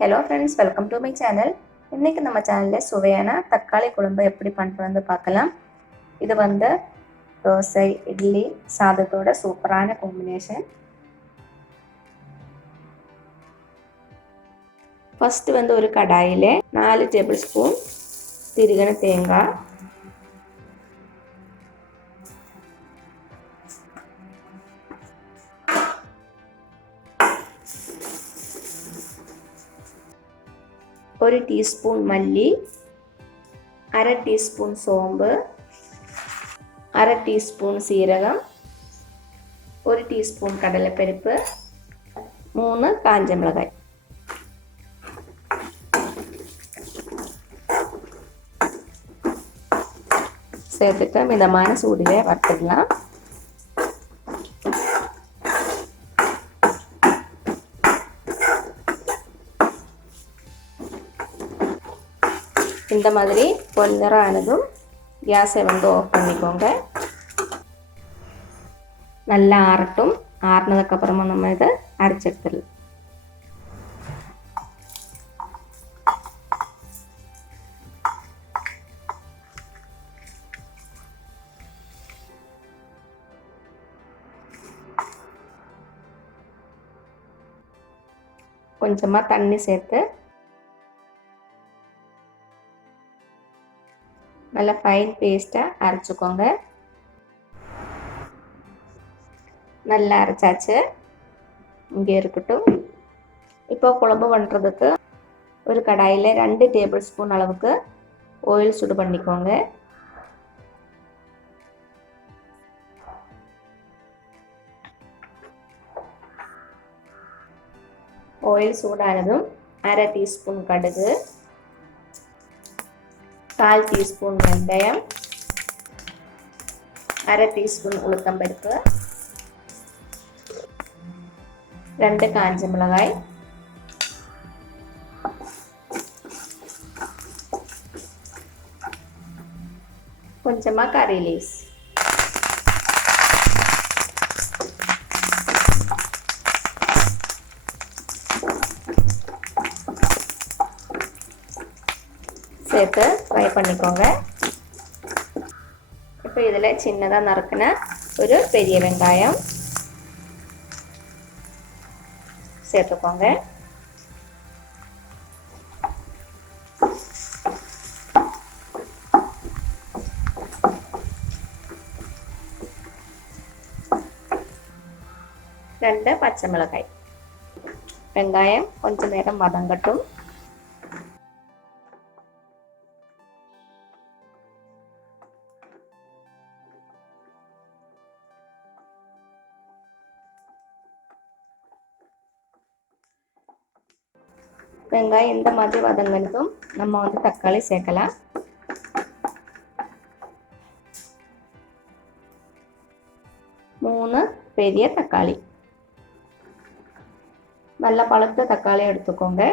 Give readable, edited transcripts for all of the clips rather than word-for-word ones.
Hello friends, welcome to my channel. இன்னைக்கு நம்ம சேனல்ல சுவையான தக்காளி குழம்பு எப்படி பண்றதுன்னு பார்க்கலாம். இது வந்து தோசை, இட்லி, சாதத்தோட சூப்பரான காம்பினேஷன். ஃபர்ஸ்ட் வந்து ஒரு கடாயில 4 டேபிள் ஸ்பூன் திருகின தேங்காய், ஒரு டீஸ்பூன் மல்லி, அரை டீஸ்பூன் சோம்பு, அரை டீஸ்பூன் சீரகம், ஒரு டீஸ்பூன் கடலைப்பருப்பு, 3 காஞ்ச மிளகாய். சேர்த்துட்டு மிதமான சூடிலே வறுத்துடலாம். இந்த மாதிரி பொன்னிறம் ஆனதும் கேஸை வந்து ஆஃப் பண்ணிக்கோங்க. நல்லா ஆறட்டும். ஆறினதுக்கப்புறமா நம்ம இதை அரைச்செடுத்துடலாம். கொஞ்சமாக தண்ணி சேர்த்து நல்லா ஃபைன் பேஸ்ட்டாக அரைச்சிக்கோங்க. நல்லா அரைச்சாச்சு, இங்கே இருக்கட்டும். இப்போ குழம்பு பண்ணுறதுக்கு ஒரு கடாயில் 2 டேபிள் ஸ்பூன் அளவுக்கு ஆயில் சுடு பண்ணிக்கோங்க. ஆயில் சூடானதும் அரை டீஸ்பூன் கடுகு, 1/4 டீஸ்பூன் வெந்தயம், அரை டீஸ்பூன் உளுத்தம்பருப்பு, 2 காஞ்ச மிளகாய், கொஞ்சமாக கறி லீவ்ஸ், சேர்த்து ஃப்ரை பண்ணிக்கோங்க. இப்போ இதில் சின்னதாக நறுக்கின ஒரு பெரிய வெங்காயம் சேர்த்துக்கோங்க. ரெண்டு பச்சை மிளகாய். வெங்காயம் கொஞ்ச நேரம் வதங்கட்டும். வெங்காயம் இந்த மாதிரி வதங்கினதும் நம்ம வந்து தக்காளி சேர்க்கலாம். மூணு பெரிய தக்காளி, நல்ல பழுத்த தக்காளி எடுத்துக்கோங்க.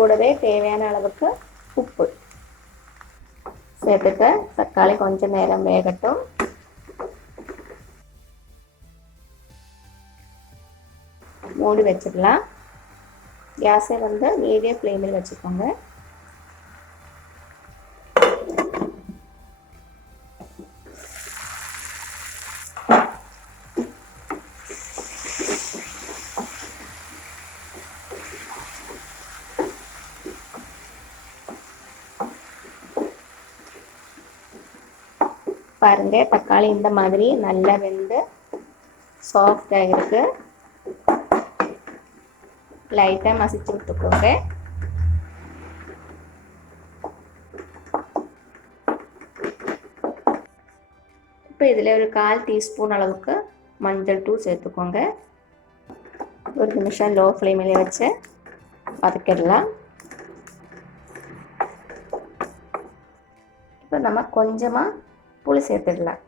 கூடவே தேவையான அளவுக்கு உப்பு சேர்த்துட்டு தக்காளி கொஞ்சம் நேரம் வேகட்டும். மூடி வச்சிடலாம். கேஸை வந்து மீடியம் ஃப்ளேமில் வச்சுக்கோங்க. பாருங்க, தக்காளி இந்த மாதிரி நல்லா வெந்து சாஃப்டாக இருக்கு. லைட்டாக மசிச்சு விட்டுக்கோங்க. இப்போ இதில் ஒரு 1/4 டீஸ்பூன் அளவுக்கு மஞ்சள் தூள் சேர்த்துக்கோங்க. ஒரு நிமிஷம் லோ ஃப்ளேமில் வச்சு வதக்கிடலாம். இப்போ நம்ம கொஞ்சமாக புளி சேர்த்துடலாம்.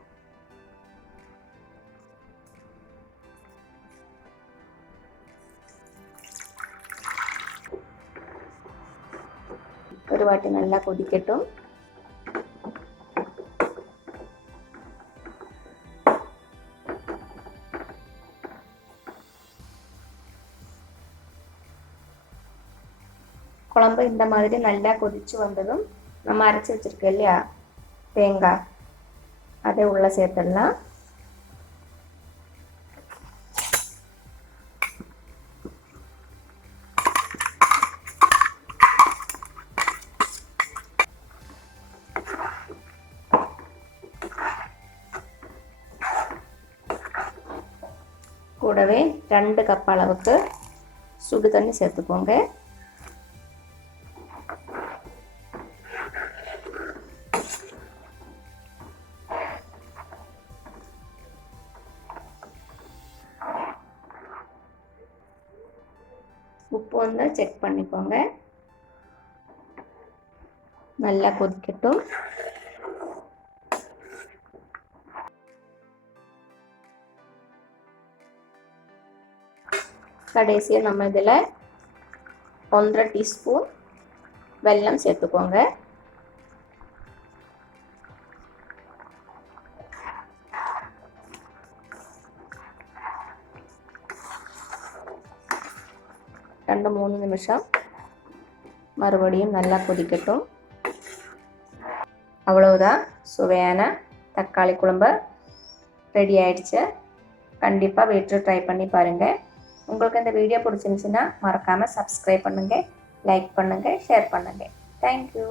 ஒரு வாட்டி நல்லா கொதிக்கட்டும். குழம்பு இந்த மாதிரி நல்லா கொதிச்சு வந்ததும் நம்ம அரைச்சி வச்சிருக்கோம் இல்லையா தேங்காய், அதை உள்ள சேர்த்துடலாம். கூடவே 2 கப் அளவுக்கு சுடு தண்ணி சேர்த்துக்கோங்க. உப்பு வந்து செக் பண்ணிக்கோங்க. நல்லா கொதிக்கட்டும். கடைசியாக நம்ம இதில் 1.5 டீஸ்பூன் வெல்லம் சேர்த்துக்கோங்க. ரெண்டு 3 நிமிஷம் மறுபடியும் நல்லா கொதிக்கட்டும். அவ்வளவுதான், சுவையான தக்காளி குழம்பு ரெடி ஆயிடுச்சு. கண்டிப்பாக வீட்டில் ட்ரை பண்ணி பாருங்கள். உங்களுக்கு இந்த வீடியோ பிடிச்சிருந்துச்சுன்னா மறக்காமல் சப்ஸ்கிரைப் பண்ணுங்கள், லைக் பண்ணுங்கள், ஷேர் பண்ணுங்கள். தேங்க்யூ.